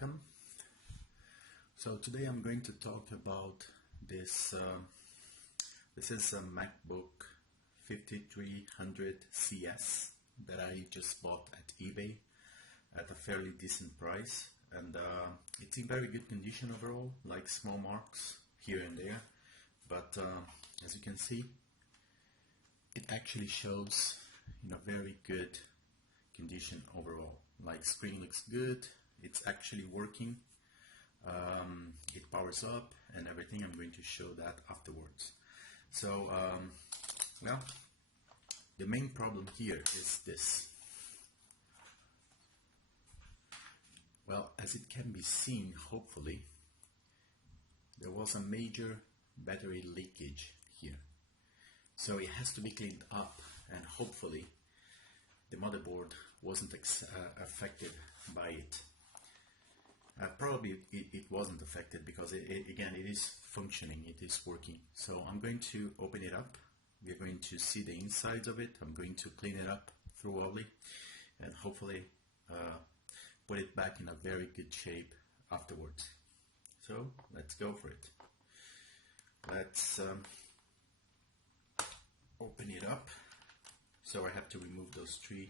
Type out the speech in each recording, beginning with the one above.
welcome. So today I'm going to talk about this. This is a MacBook 5300 CS that I just bought at eBay at a fairly decent price, and it's in very good condition overall, like small marks here and there, but as you can see, it actually shows in a very good condition overall. Like, screen looks good, it's actually working, it powers up and everything. I'm going to show that afterwards. So well, the main problem here is this. Well, as it can be seen, hopefully, there was a major battery leakage here. So it has to be cleaned up, and hopefully the motherboard wasn't affected by it. Probably it wasn't affected because again, it is functioning, it is working. So I'm going to open it up. We're going to see the insides of it. I'm going to clean it up thoroughly and hopefully put it back in a very good shape afterwards. So let's go for it. Let's open it up. So I have to remove those 3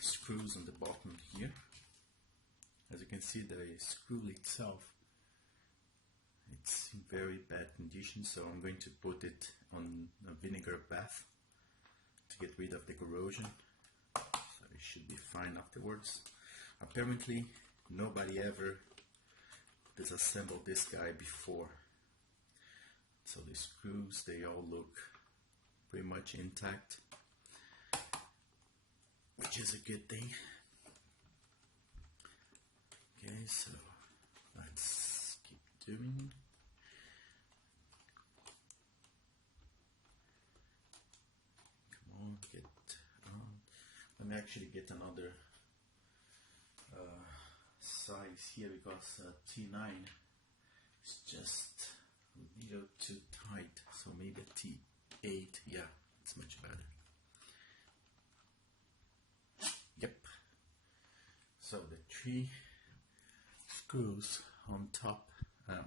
screws on the bottom here. As you can see, the screw itself, it's in very bad condition, so I'm going to put it on a vinegar bath to get rid of the corrosion. So it should be fine afterwards. Apparently nobody ever disassembled this guy before, so the screws, they all look pretty much intact, which is a good thing. Okay, so let's keep doing. Come on, get on. Let me actually get another size here, because T9 is just a little too tight, so maybe a T8, yeah, it's much better. Yep. So the 3 screws on top,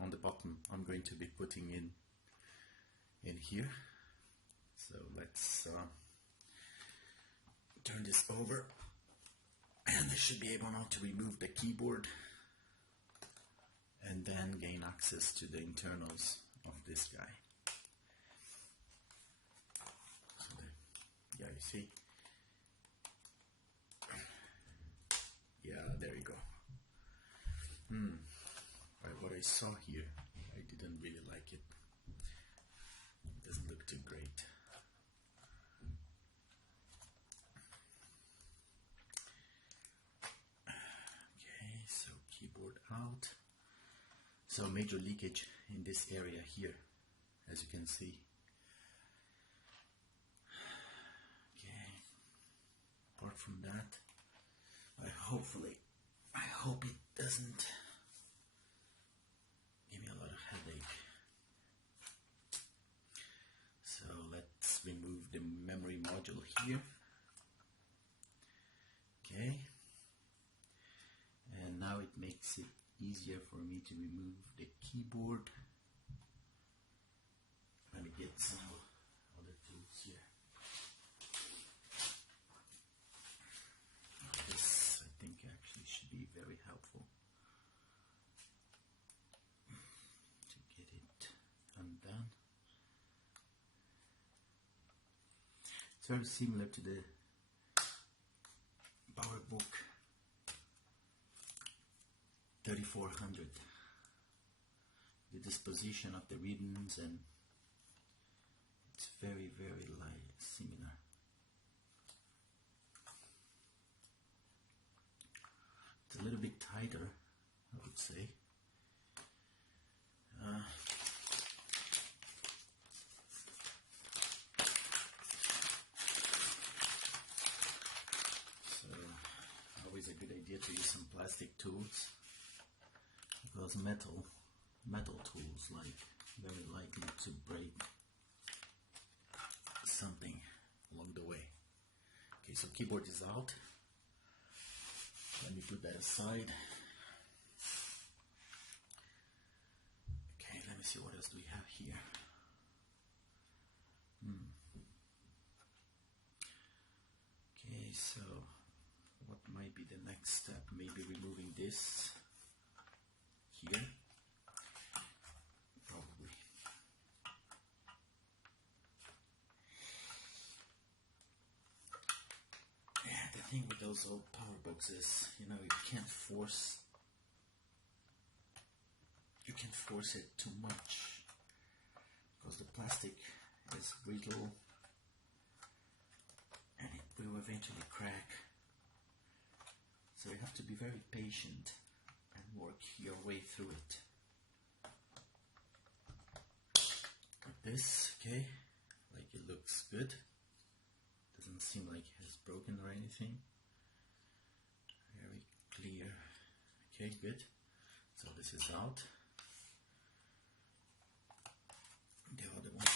on the bottom, I'm going to be putting in here. So let's turn this over, and I should be able now to remove the keyboard and then gain access to the internals of this guy. So yeah, you see? Yeah, there you go. What I saw here, I didn't really like it. It doesn't look too great. Okay, so keyboard out. So major leakage in this area here, as you can see. Okay, apart from that, I hope it doesn't give me a lot of headache. So let's remove the memory module here. Okay, and now it makes it easier for me to remove the keyboard. Let me get some other tools here. This, I think, actually should be very helpful to get it undone. It's very similar to the Powerbook 3400. The disposition of the ribbons, and it's very, very similar. It's a little bit tighter, I would say. So always a good idea to use some plastic tools, because metal tools very likely to break something along the way. Okay, so keyboard is out. Let me put that aside. see what else do we have here. Okay, so what might be the next step? Maybe removing this here. Probably. Yeah, the thing with those old Powerbooks is, you know, you can't force it too much because the plastic is brittle and it will eventually crack. So you have to be very patient and work your way through it. Like this, okay, like it looks good. Doesn't seem like it has broken or anything. Very clear. Okay, good. So this is out. The other one.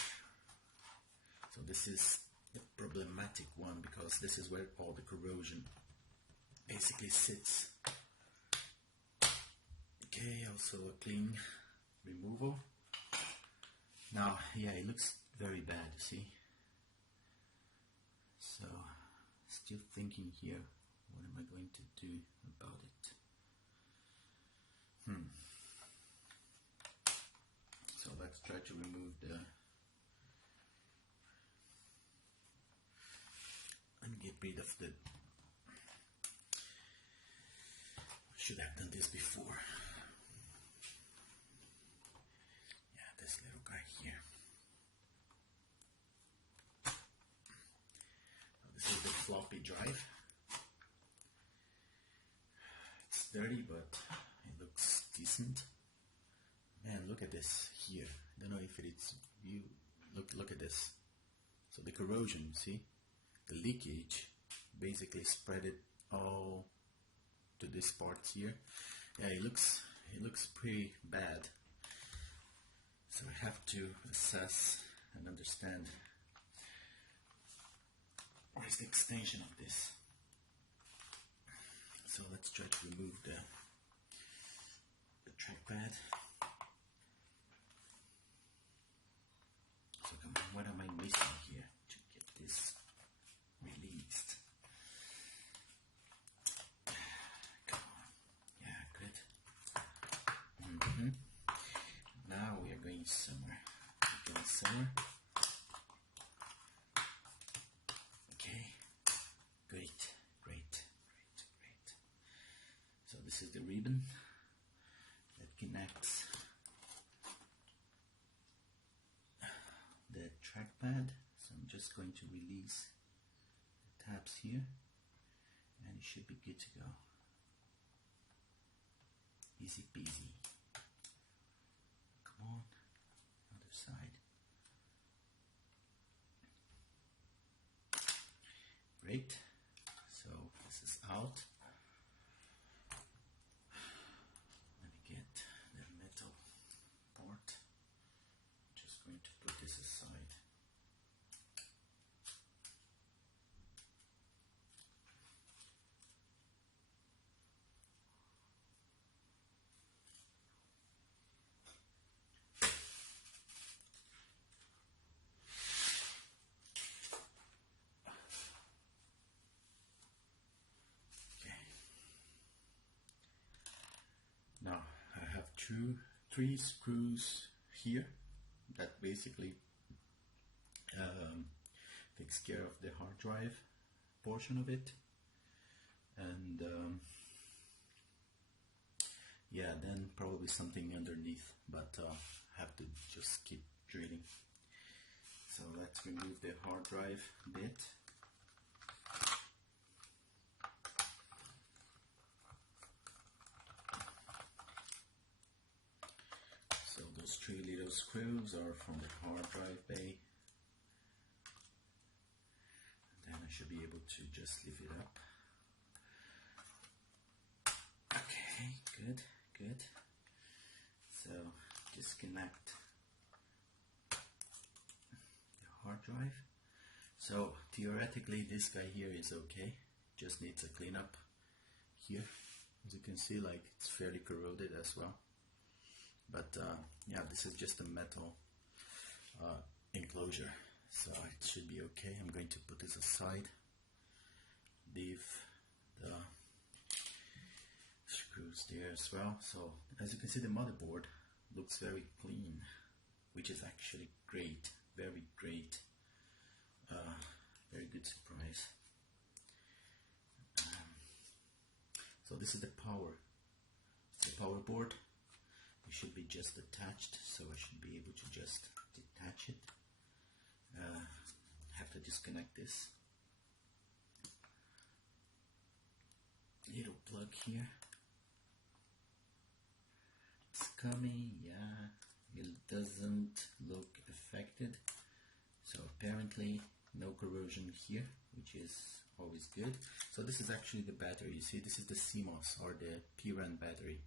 So this is the problematic one because this is where all the corrosion basically sits. Okay, also a clean removal. Now, yeah, it looks very bad, you see. So, still thinking here, what am I going to do about it? So let's try to remove the, and get rid of the, I should have done this before. Yeah, this little guy here. This is the floppy drive. It's dirty, but it looks decent. Man, look at this here. I don't know if it's you. Look at this. So the corrosion, see, the leakage basically spread it all to this part here. Yeah, it looks pretty bad. So I have to assess and understand what is the extension of this. So let's try to remove the trackpad. So come on, what am I missing here to get this released? Come on, yeah, good. Now we are going somewhere. Okay, great. So this is the ribbon that connects the trackpad. So I'm just going to release the tabs here and it should be good to go. Easy peasy. Come on, other side. Great. So this is out. Let me get the metal part. Just going to put this aside. Now I have three screws here that basically takes care of the hard drive portion of it, and yeah, then probably something underneath, but I have to just keep drilling. So let's remove the hard drive bit. So those three little screws are from the hard drive bay. And then I should be able to just lift it up. Okay, good. So disconnect the hard drive. So theoretically this guy here is okay, just needs a cleanup here. As you can see, like, it's fairly corroded as well. but yeah, this is just a metal enclosure, so it should be okay. I'm going to put this aside, leave the screws there as well. So as you can see, the motherboard looks very clean, which is actually great, very great, very good surprise. So this is the power board. It should be just attached, so I should be able to just detach it. Have to disconnect this little plug here. It's coming, yeah, it doesn't look affected, so apparently no corrosion here, which is always good. So this is actually the battery. You see, this is the CMOS or the PRAN battery.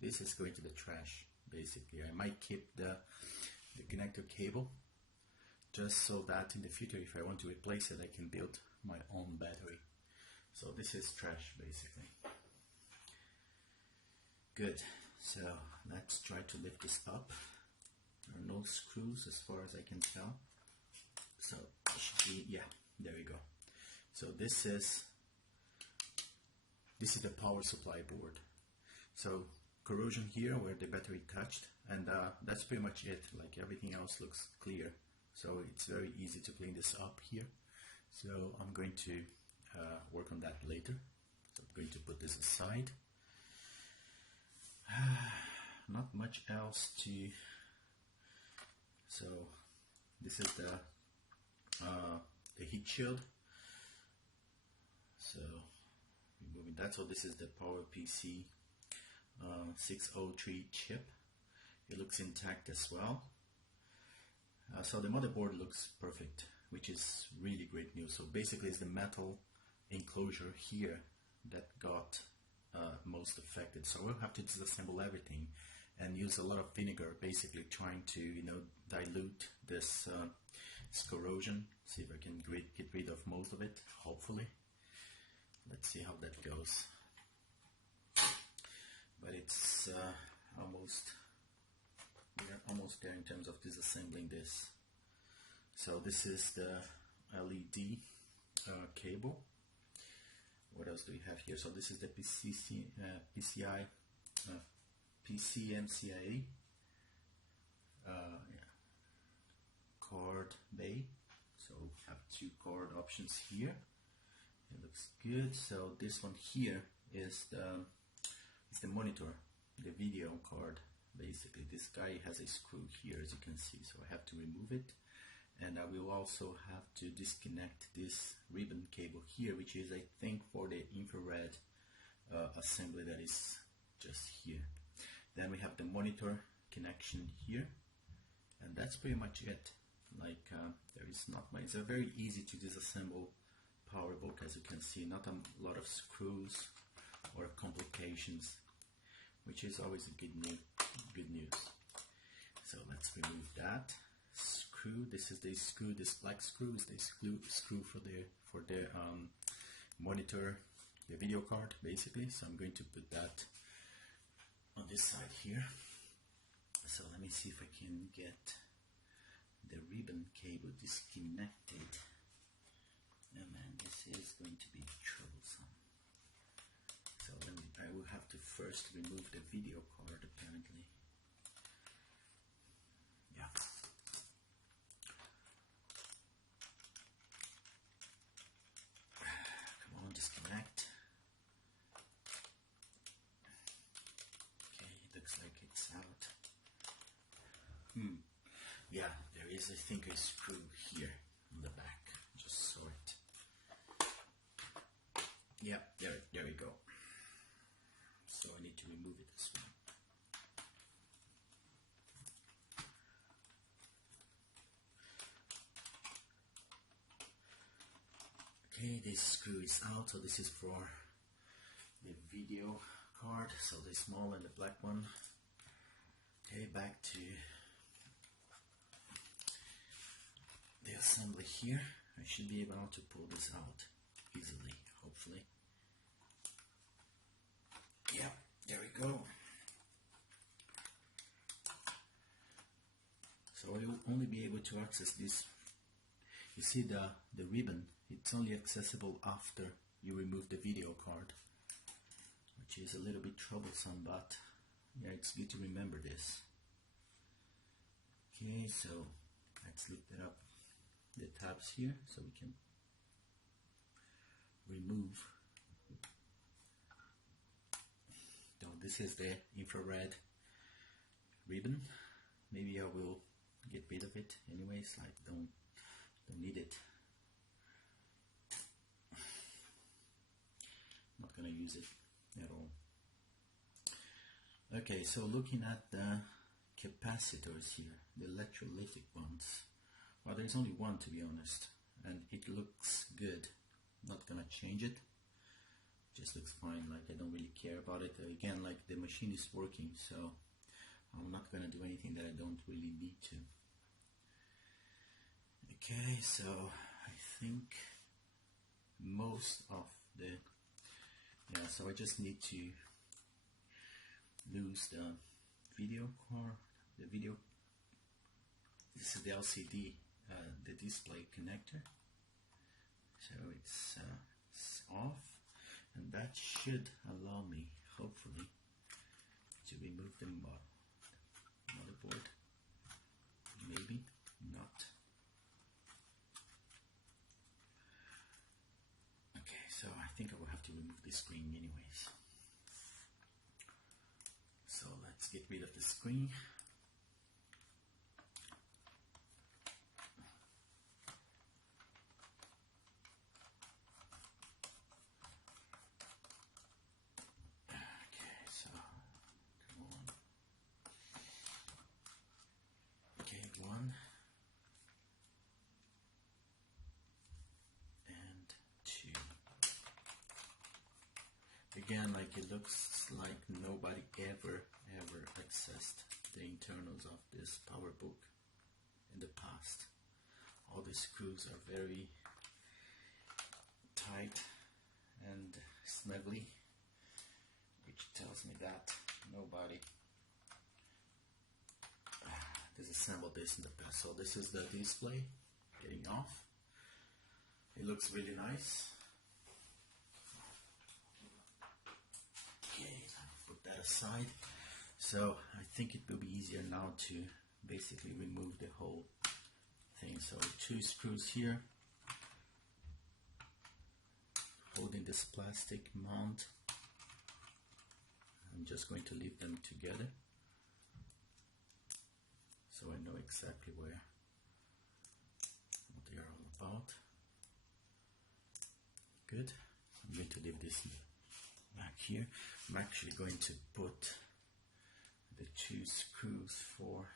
This is going to the trash, basically. I might keep the connector cable just so that in the future, if I want to replace it, I can build my own battery. So this is trash, basically. Good. So let's try to lift this up. There are no screws as far as I can tell. So it should be, yeah, there we go. So this is the power supply board. So corrosion here where the battery touched, and that's pretty much it. Like everything else looks clear. So it's very easy to clean this up here. So I'm going to work on that later. So I'm going to put this aside. Not much else to. So this is the heat shield. So removing that. So this is the PowerPC 603 chip. It looks intact as well. So the motherboard looks perfect, which is really great news. So basically it's the metal enclosure here that got most affected. So we'll have to disassemble everything and use a lot of vinegar, basically trying to, you know, dilute this, this corrosion. See if I can get rid of most of it, hopefully. Let's see how that goes. But it's we're almost there in terms of disassembling this. So this is the LED cable. What else do we have here? So this is the PCMCIA cord bay. So we have two cord options here. It looks good. So this one here is the monitor, the video card. Basically, this guy has a screw here, as you can see, so I have to remove it. And I will also have to disconnect this ribbon cable here, which is, I think, for the infrared assembly that is just here. Then we have the monitor connection here, and that's pretty much it. Like, there is not much. It's a very easy to disassemble Powerbook, as you can see. Not a lot of screws or complications, which is always a good news. So let's remove that screw. This is the screw. This black screw is the screw for the monitor, the video card, basically. So I'm going to put that on this side here. So let me see if I can get the ribbon cable disconnected. Oh man, this is going to be troublesome. So I will have to first remove the video card, apparently. Yeah. Come on, disconnect. Okay, it looks like it's out. Yeah, there is, I think, a screw here on the back. Just saw it. Yeah, there we go. So I need to remove it as well. Okay, this screw is out, so this is for the video card, so the small and the black one. Okay, back to the assembly here. I should be able to pull this out easily, hopefully. Yeah, there we go. So you'll only be able to access this. You see the ribbon, it's only accessible after you remove the video card, which is a little bit troublesome, but yeah, it's good to remember this. Okay, so let's lift it up, the tabs here, so we can remove. So this is the infrared ribbon. Maybe I will get rid of it anyways, like don't need it. Not gonna use it at all. Okay, so looking at the capacitors here, the electrolytic ones. Well, there's only one, to be honest, and it looks good. Not gonna change it. Just looks fine. Like, I don't really care about it. Again, like, the machine is working, so I'm not gonna do anything that I don't really need to. Okay, so I think most of the, yeah, so I just need to lose the video card, the video, this is the LCD, the display connector, so it's off, and that should allow me, hopefully, to remove the motherboard. Maybe not. Okay, so I think I will have to remove the screen anyways. So let's get rid of the screen. Okay, so come on. Okay, 1 and 2. Again, like, it looks like nobody ever accessed the internals of this Powerbook in the past. All the screws are very tight and snugly, which tells me that nobody disassembled this in the past. So this is the display getting off. It looks really nice. Okay, I'll put that aside. So I think it will be easier now to basically remove the whole thing. So 2 screws here holding this plastic mount. I'm just going to leave them together so I know exactly what they are all about. Good. I'm going to leave this back here. I'm actually going to put the 2 screws for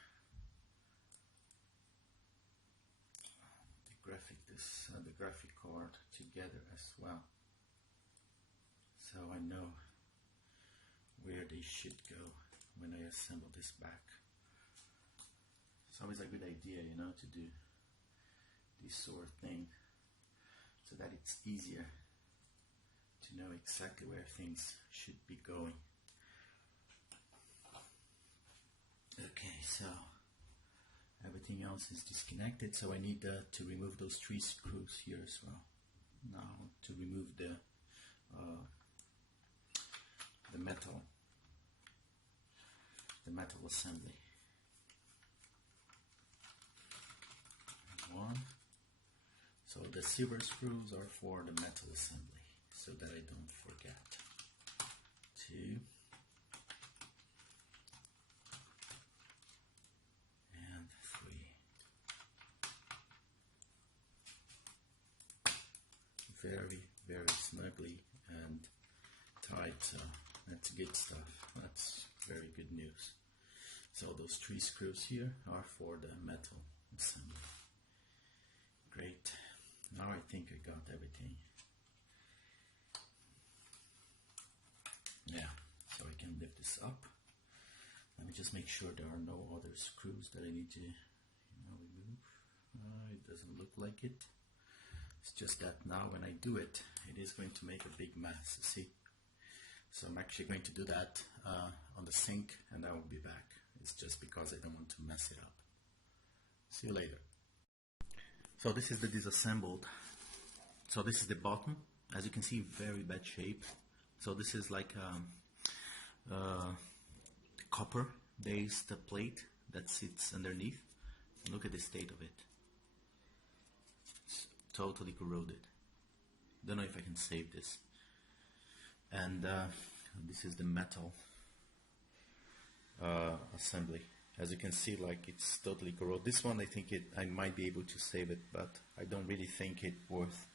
the graphic card together as well, so I know where they should go when I assemble this back. It's always a good idea, you know, to do this sort of thing so that it's easier to know exactly where things should be going. Okay, so everything else is disconnected, so I need to remove those 3 screws here as well. Now to remove the metal assembly. 1. So the silver screws are for the metal assembly, so that I don't forget. 2. And 3. Very snugly and tight, so that's good stuff. That's very good news. So those 3 screws here are for the metal assembly. Great. Now I think I got everything. Yeah, so I can lift this up. Let me just make sure there are no other screws that I need to remove. It doesn't look like it. It's just that now when I do it, it is going to make a big mess, see? So I'm actually going to do that on the sink, and I will be back. It's just because I don't want to mess it up. See you later. So this is the disassembled. So this is the bottom. As you can see, very bad shape. So this is like copper based plate that sits underneath. Look at the state of it. It's totally corroded. Don't know if I can save this. And this is the metal assembly. As you can see, like, it's totally corroded. This one, I think I might be able to save it, but I don't really think it worth,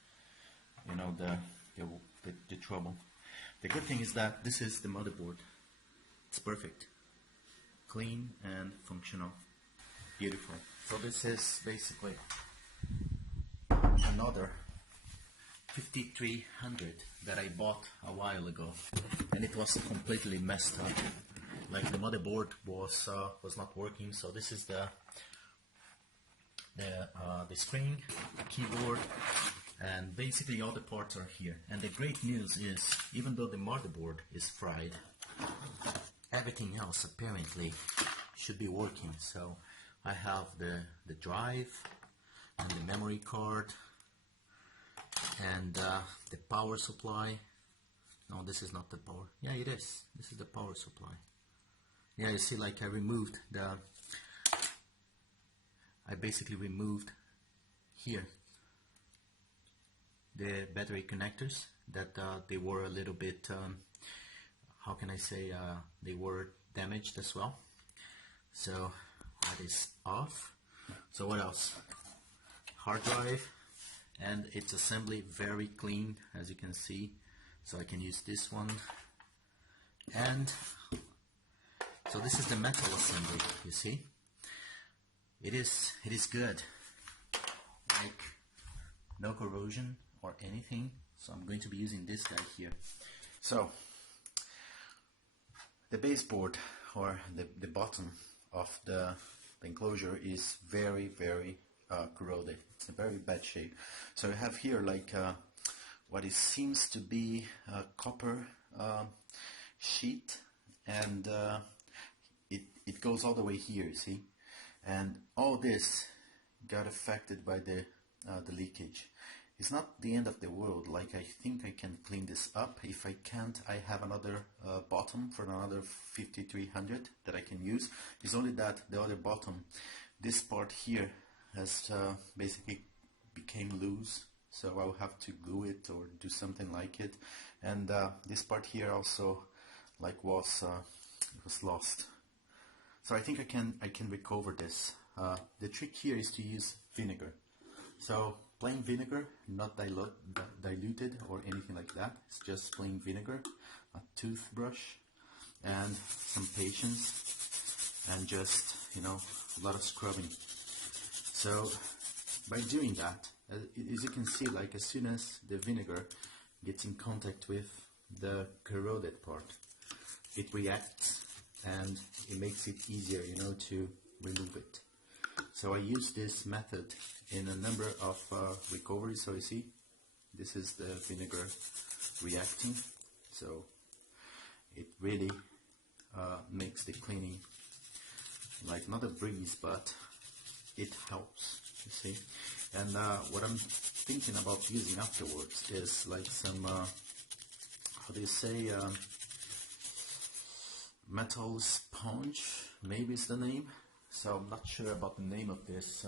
you know, the trouble. The good thing is that this is the motherboard. It's perfect, clean and functional, beautiful. So this is basically another 5300 that I bought a while ago, and it was completely messed up. Like, the motherboard was not working. So this is the screen, the keyboard, and basically all the parts are here. And the great news is, even though the motherboard is fried, everything else apparently should be working. So I have the drive and the memory card and the power supply. No, this is not the power. Yeah, it is. This is the power supply. Yeah, you see, like, I basically removed here the battery connectors that they were a little bit, how can I say, they were damaged as well. So that is off. So what else? Hard drive, and its assembly very clean, as you can see. So I can use this one. And so this is the metal assembly, you see. It is good. Like, no corrosion or anything. So I'm going to be using this guy here. So the baseboard, or the bottom of the enclosure, is very corroded. It's in very bad shape. So I have here like what it seems to be a copper sheet, and it goes all the way here, you see, and all this got affected by the leakage. It's not the end of the world. Like, I think I can clean this up. If I can't, I have another bottom for another 5300 that I can use. It's only that the other bottom, this part here, has basically became loose, so I'll have to glue it or do something like it. And this part here also, like, was lost. So I think I can recover this. The trick here is to use vinegar. So plain vinegar, not diluted or anything like that. It's just plain vinegar, a toothbrush, and some patience, and just, you know, a lot of scrubbing. So by doing that, as you can see, like, as soon as the vinegar gets in contact with the corroded part, it reacts and it makes it easier, you know, to remove it. So I use this method in a number of recoveries. So you see, this is the vinegar reacting. So it really makes the cleaning like not a breeze, but it helps, you see. And what I'm thinking about using afterwards is like some, how do you say, metal sponge, maybe is the name. So I'm not sure about the name of this.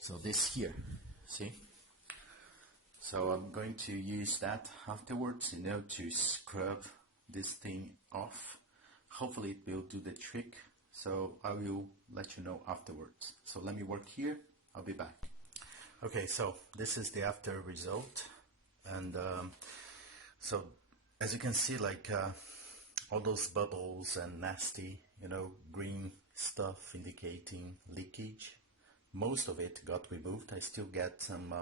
So this here, see? So I'm going to use that afterwards, you know, to scrub this thing off. Hopefully it will do the trick. So I will let you know afterwards. So let me work here. I'll be back. Okay, so this is the after result. And so as you can see, like, all those bubbles and nasty, you know, green stuff indicating leakage, most of it got removed. I still get some,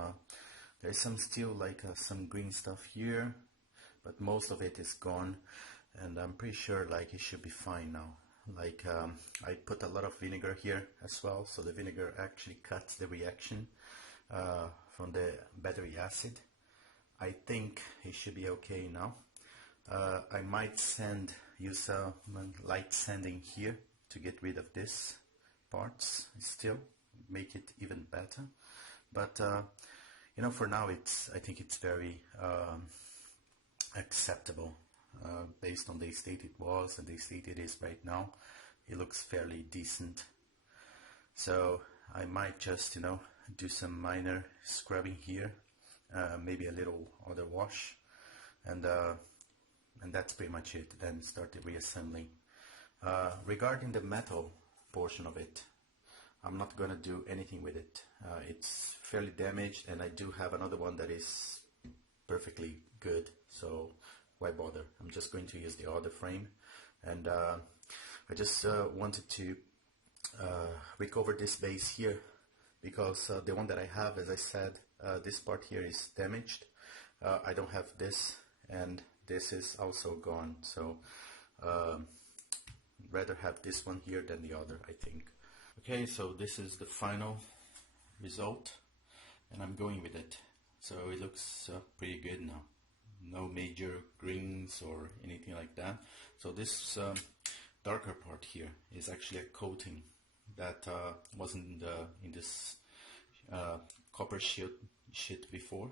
there's some still like some green stuff here, but most of it is gone, and I'm pretty sure like it should be fine now. Like, I put a lot of vinegar here as well, so the vinegar actually cuts the reaction from the battery acid. I think it should be okay now. I might use light sanding here to get rid of this parts still, make it even better. But you know, for now I think it's very acceptable based on the state it was and the state it is right now. It looks fairly decent. So I might just, you know, do some minor scrubbing here, maybe a little other wash, and that's pretty much it. Then start the reassembling. Regarding the metal portion of it, I'm not gonna do anything with it. It's fairly damaged, and I do have another one that is perfectly good, so why bother? I'm just going to use the other frame, and I just wanted to recover this base here, because the one that I have, as I said, this part here is damaged. I don't have this, and this is also gone, so rather have this one here than the other, I think. Okay, so this is the final result, and I'm going with it. So it looks pretty good now. No major grains or anything like that. So this darker part here is actually a coating that wasn't in this copper sheet before,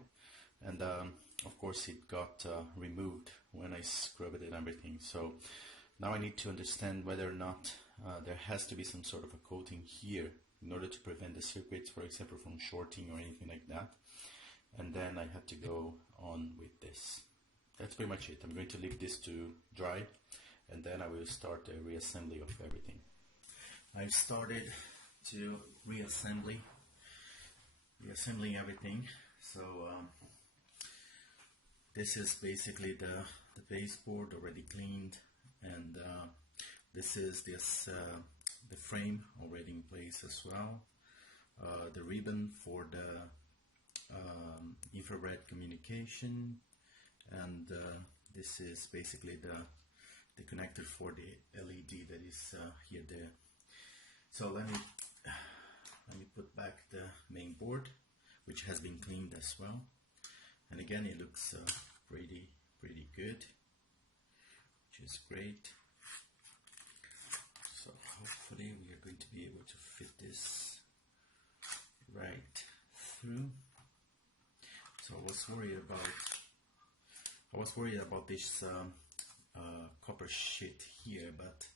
and of course it got removed when I scrubbed it and everything. So now I need to understand whether or not there has to be some sort of a coating here in order to prevent the circuits, for example, from shorting or anything like that. And then I have to go on with this. That's pretty much it. I'm going to leave this to dry, and then I will start the reassembly of everything. I've started to reassembling everything. So this is basically the baseboard already cleaned, and this is the frame already in place as well. The ribbon for the infrared communication, and this is basically the connector for the LED that is here there. So let me put back the main board, which has been cleaned as well, and again it looks pretty good, which is great. So hopefully we are going to be able to fit this right through. So I was worried about this copper sheet here, but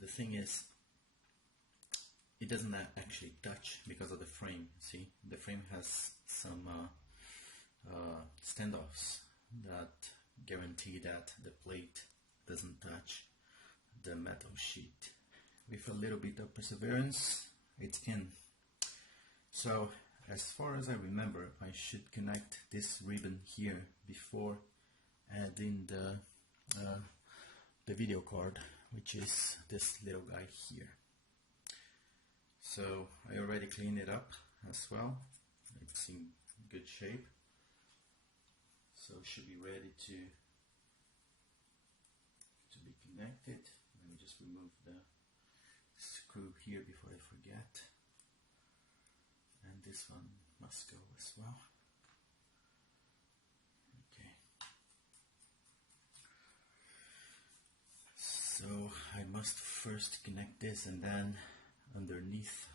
the thing is, it doesn't actually touch because of the frame. See, the frame has some standoffs that guarantee that the plate doesn't touch the metal sheet. With a little bit of perseverance, it can. So as far as I remember, I should connect this ribbon here before adding the video card, which is this little guy here. So I already cleaned it up as well. It's in good shape. So it should be ready to be connected. Let me just remove the screw here before I forget. And this one must go as well. Okay. So I must first connect this, and then underneath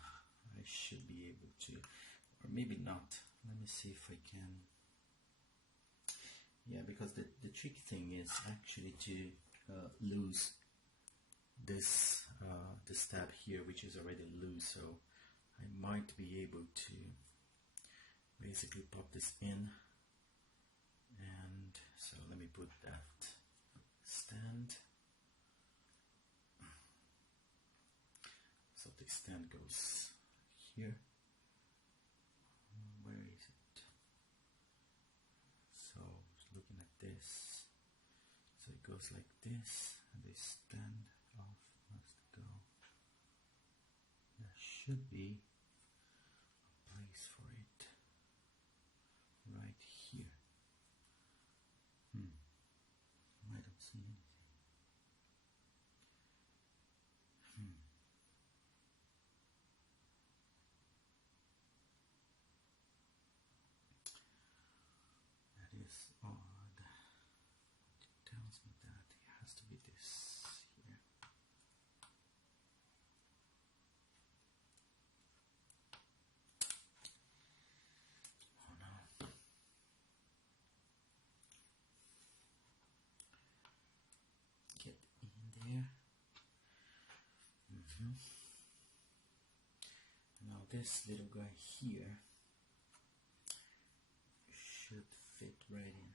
I should be able to, or maybe not. Let me see if I can. Yeah, because the tricky thing is actually to lose this tab here, which is already loose, so I might be able to basically pop this in. And so let me put that stand. So the stand goes here. Where is it? So looking at this, so it goes like this, and the stand off must go. There should be a place for it right here. I don't see anything. That is odd. It tells me that it has to be this here. Now this little guy here should fit right in.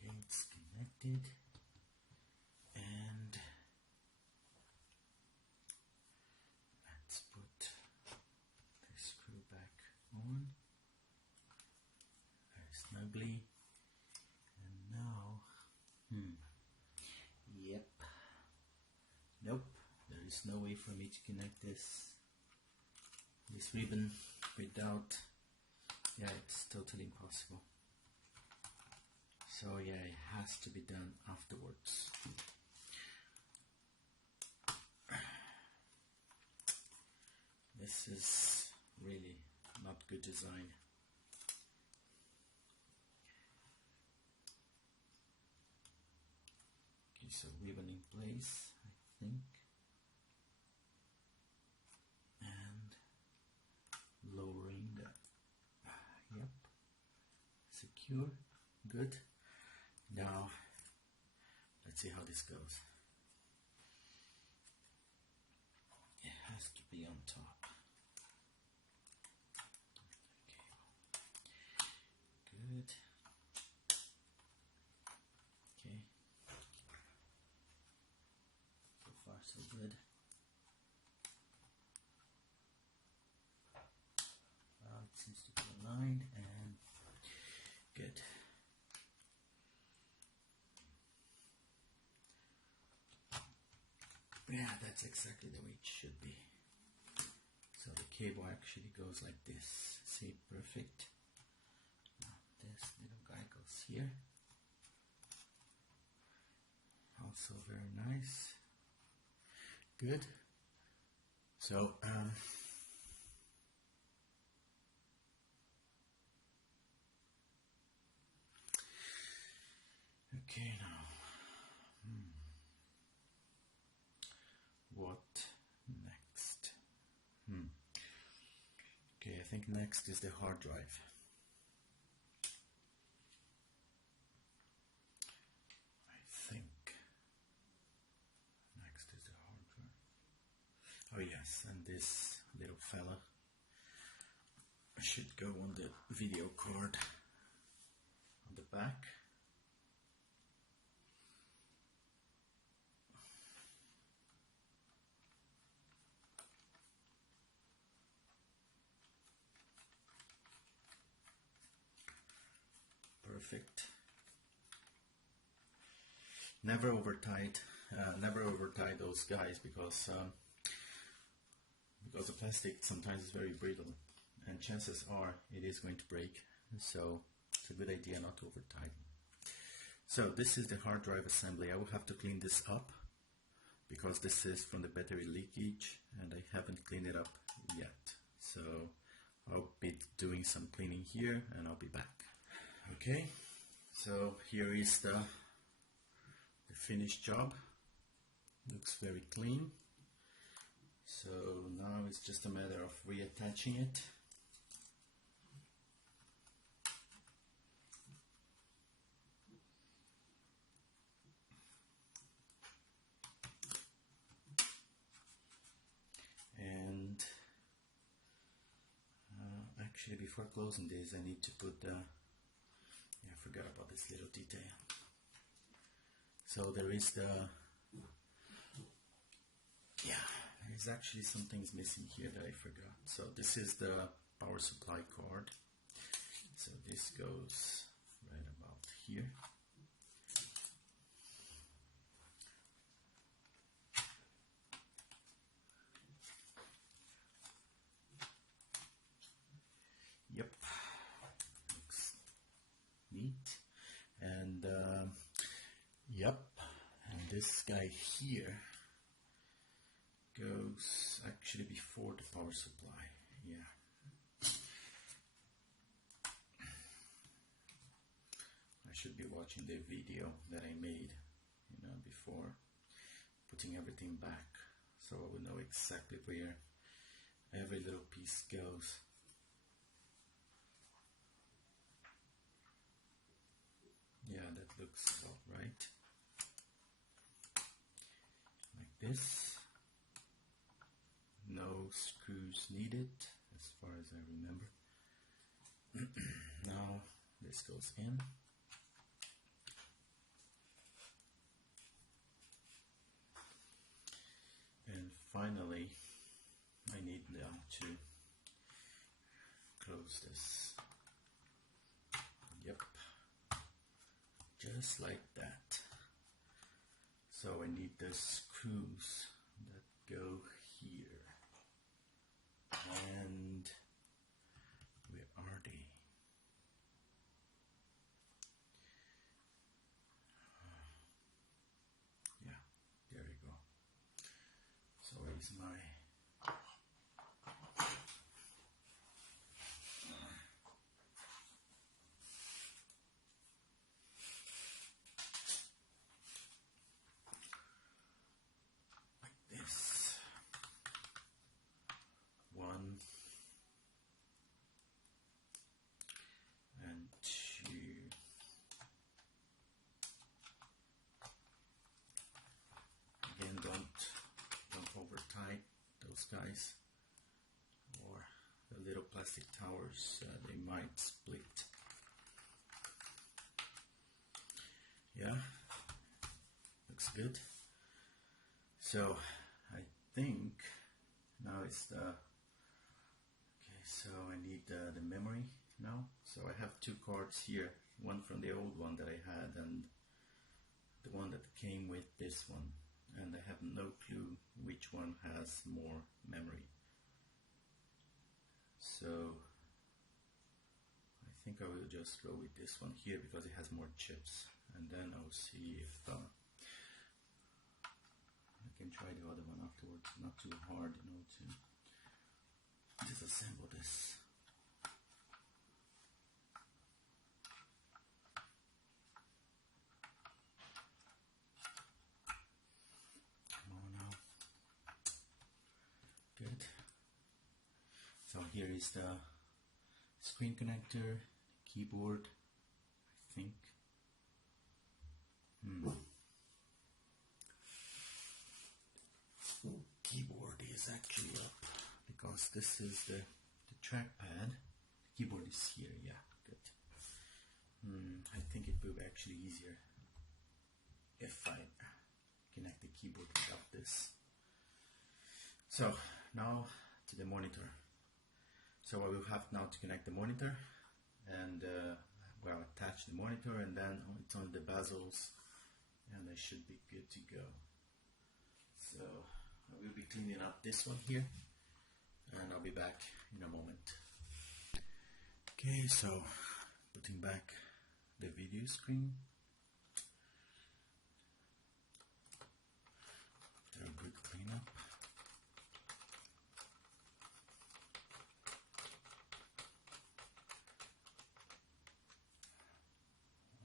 Okay, it's connected, and let's put the screw back on very snugly. And now, yep, nope, there is no way for me to connect this ribbon without, yeah, it's totally impossible. So yeah, it has to be done afterwards. This is really not good design. Okay, so ribbon in place, I think. And lowering the, yep, secure, good. Now, let's see how this goes. It has to be on top. Okay, good. Okay. So far, so good. It seems to be aligned and good. Yeah, that's exactly the way it should be. So the cable actually goes like this. See, perfect. Now this little guy goes here. Also very nice. Good. So, okay now. What next? Okay, I think next is the hard drive. I think next is the hard drive. Oh yes, and this little fella should go on the video card on the back. Perfect. Never overtie those guys because the plastic sometimes is very brittle, and chances are it is going to break. So it's a good idea not to overtie them. So this is the hard drive assembly. I will have to clean this up because this is from the battery leakage, and I haven't cleaned it up yet. So I'll be doing some cleaning here, and I'll be back. Okay, so here is the finished job. Looks very clean. So now it's just a matter of reattaching it. And actually, before closing this, I need to put the, I forgot about this little detail. So there is the, there's actually some things missing here that I forgot. So this is the power supply cord. So this goes right about here. Yep, looks neat. And yep, and this guy here goes actually before the power supply. Yeah, I should be watching the video that I made, before putting everything back, so I would know exactly where every little piece goes. Yeah, that looks about right. Like this. No screws needed, as far as I remember. Now this goes in. And finally, I need now to close this. Yep, just like that. So I need the screws that go here. And where are they? Yeah, there we go. So here's my like this. One and two. Again, don't over tight those guys, or the little plastic towers, they might split. Yeah, looks good. So I think now it's the okay. So I need the memory now. So I have two cards here, one from the old one that I had and the one that came with this one, and I have no clue which one has more memory. So I think I will just go with this one here because it has more chips, and then I'll see if I can try the other one afterwards. Not too hard, you know, to disassemble this. Come on now. Good. So here is the screen connector, keyboard, I think. Keyboard is actually up because this is the trackpad. The keyboard is here, yeah, good. I think it will be actually easier if I connect the keyboard without this. So now to the monitor. So I will have now to connect the monitor and well, attach the monitor, and then it's on the bezels, and I should be good to go. So I will be cleaning up this one here, and I'll be back in a moment. Okay, so putting back the video screen. After a good cleanup.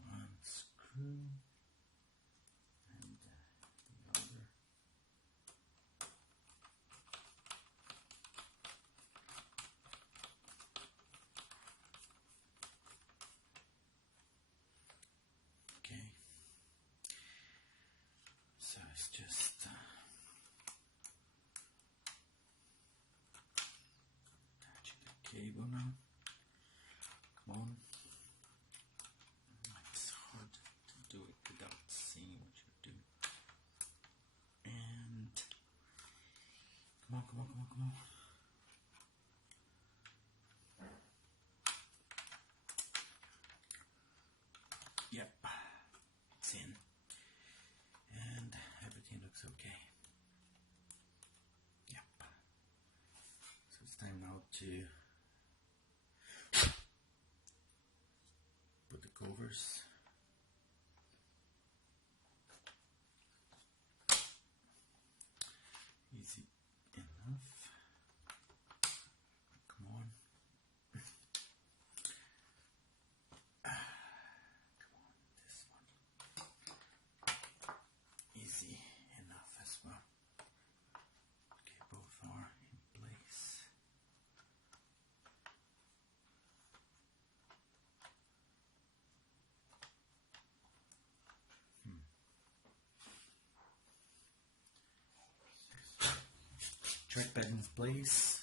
One screw. And the other. Okay, so it's just attaching the cable now. Come on. It's hard to do it without seeing what you're doing. And come on, come on, come on, come on. Yep, it's in, and everything looks okay. Yep. So it's time now to put the covers. Easy enough. Come on. This one. Easy enough as well. Okay, both are in place. trackpad in place.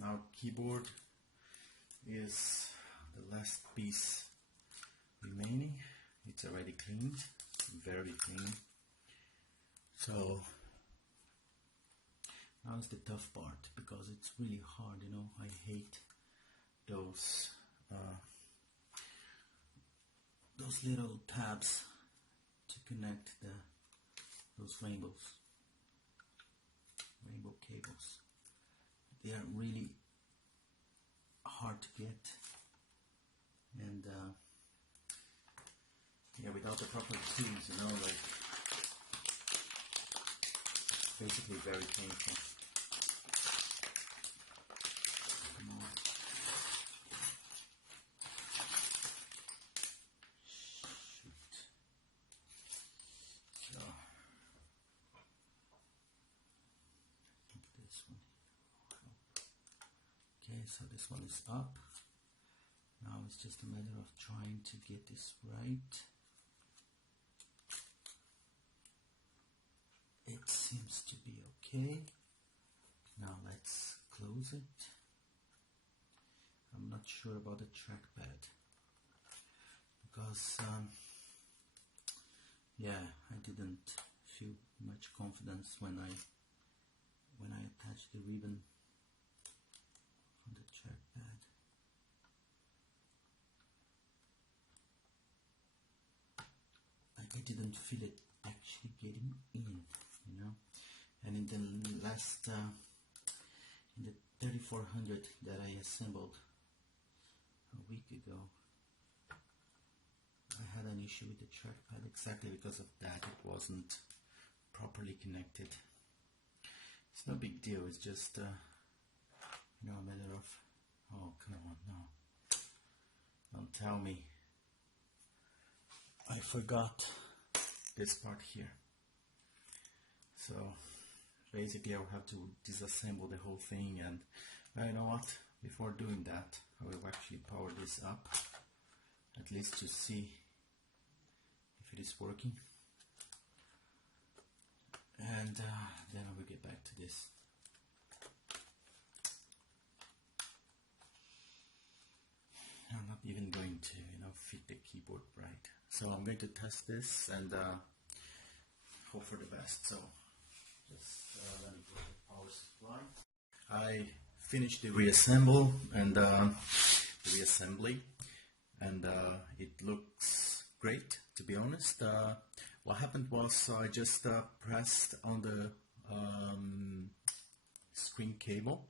Now keyboard is the last piece remaining. It's already cleaned, very clean. So now is the tough part, because it's really hard, you know. I hate those little tabs to connect those rainbow cables. They are really hard to get, and yeah, without the proper tools, you know, like, basically very painful. Okay, so this one is up. Now it's just a matter of trying to get this right. It seems to be okay. Now let's close it. I'm not sure about the trackpad, because yeah, I didn't feel much confidence when I attached the ribbon on the trackpad. Like, I didn't feel it actually getting in, you know. And in the last in the 3400 that I assembled a week ago, I had an issue with the trackpad exactly because of that. It wasn't properly connected. It's no big deal, it's just you know, a matter of, oh, come on, no, don't tell me I forgot this part here. So basically I'll have to disassemble the whole thing, and you know what, before doing that I will actually power this up, at least to see if it is working, and then I will get back to this. I'm not even going to, you know, fit the keyboard right. So I'm going to test this and hope for the best. So just let me go to the power supply. I finished the reassemble and the reassembly, and it looks great, to be honest. What happened was I just pressed on the screen cable,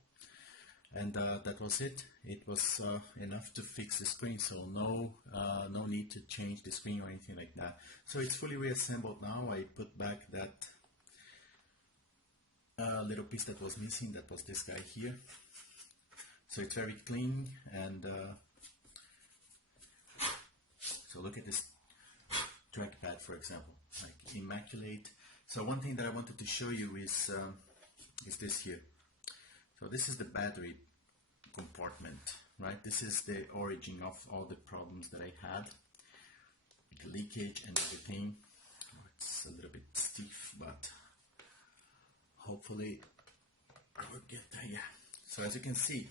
and that was it. It was enough to fix the screen, so no need to change the screen or anything like that. So it's fully reassembled now. I put back that little piece that was missing, that was this guy here. So it's very clean, and so look at this trackpad, for example, like immaculate. So one thing that I wanted to show you is this here. So this is the battery compartment, right? This is the origin of all the problems that I had, the leakage and everything. It's a little bit stiff, but hopefully I will get there. Yeah. So as you can see,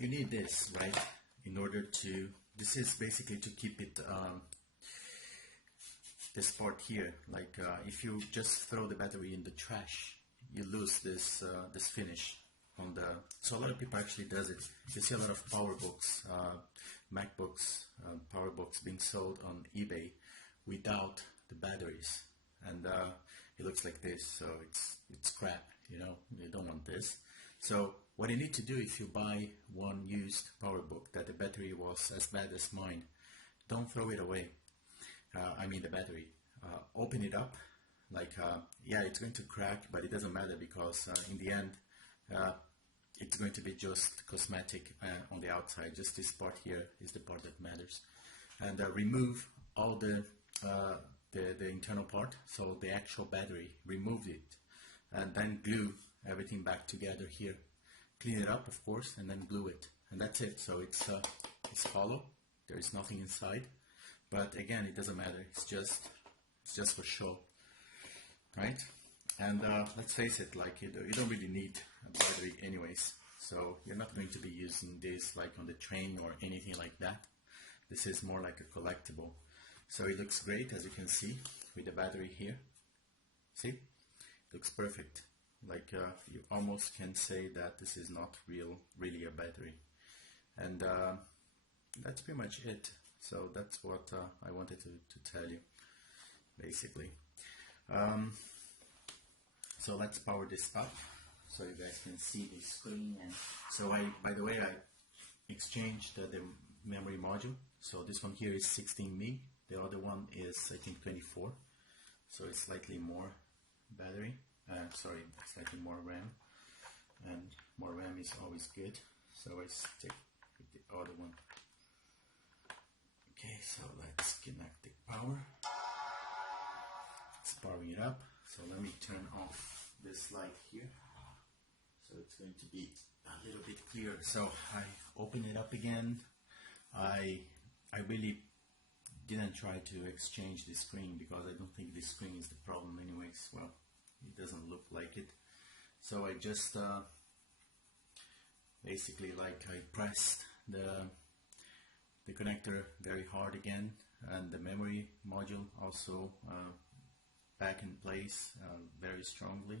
you need this, right? In order to, this is basically to keep it, this part here. Like if you just throw the battery in the trash, you lose this this finish on the. So a lot of people actually does it. You see a lot of Powerbooks, MacBooks, Powerbooks being sold on eBay without the batteries, and it looks like this. So it's crap. You know, you don't want this. So what you need to do, if you buy one used Powerbook that the battery was as bad as mine, don't throw it away. I mean the battery. Open it up. Like, yeah, it's going to crack, but it doesn't matter, because in the end, it's going to be just cosmetic on the outside. Just this part here is the part that matters. And remove all the internal part, so the actual battery, remove it, and then glue everything back together here. Clean it up, of course, and then glue it, and that's it. So it's hollow. There is nothing inside, but again, it doesn't matter. It's just for show. Right? And let's face it, like you don't really need a battery anyways, so you're not going to be using this like on the train or anything like that. This is more like a collectible. So it looks great, as you can see, with the battery here. See? Looks perfect. Like you almost can say that this is not really a battery. And that's pretty much it. So that's what I wanted to tell you, basically. So let's power this up so you guys can see the screen. And so by the way, I exchanged the memory module. So this one here is 16 MB. The other one is, I think, 24. So it's slightly more battery. Slightly more RAM. And more RAM is always good. So I stick with the other one. Okay, so let's connect the power. It's powering it up. So let me turn off this light here. So it's going to be a little bit clearer. So I open it up again. I really didn't try to exchange the screen because I don't think the screen is the problem anyways. Well, it doesn't look like it. So I just basically like I pressed the connector very hard again, and the memory module also back in place very strongly,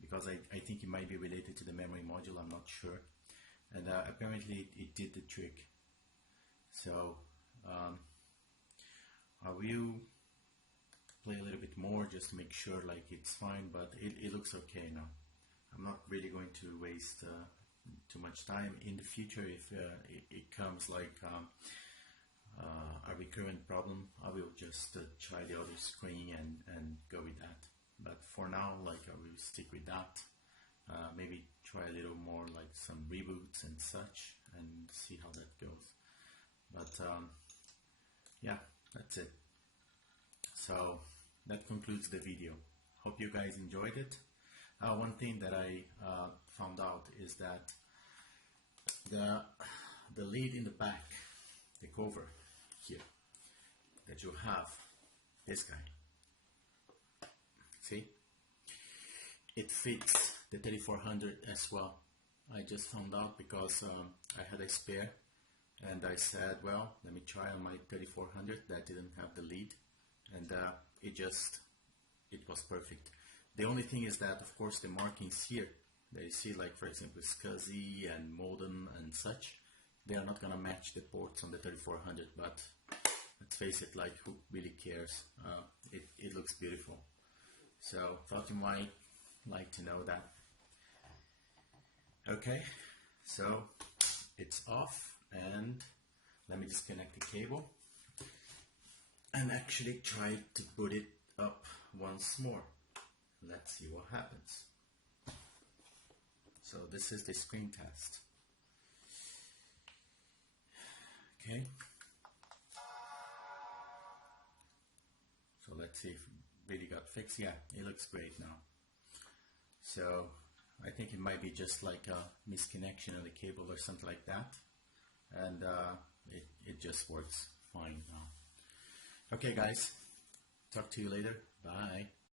because I think it might be related to the memory module, I'm not sure. And apparently it did the trick. So I will play a little bit more just to make sure like it's fine, but it looks okay now. I'm not really going to waste too much time. In the future, if it comes like a recurrent problem, I will just try the other screen and go with that. But for now, like I will stick with that. Maybe try a little more like some reboots and such and see how that goes. But yeah, that's it. So that concludes the video. Hope you guys enjoyed it. One thing that I found out is that the lid in the back, the cover here, that you have, this guy, see, it fits the 3400 as well. I just found out because I had a spare, and I said, well, let me try on my 3400 that didn't have the lid, and it was perfect. The only thing is that, of course, the markings here that you see, like for example SCSI and modem and such, they are not gonna match the ports on the 3400, but let's face it, like who really cares? It looks beautiful. So thought you might like to know that. Okay, so it's off, and let me disconnect the cable and actually try to put it up once more. Let's see what happens. So this is the screen test. Okay. So let's see if it really got fixed. Yeah, it looks great now. So I think it might be just like a misconnection of the cable or something like that. And it just works fine now. Okay guys, talk to you later. Bye.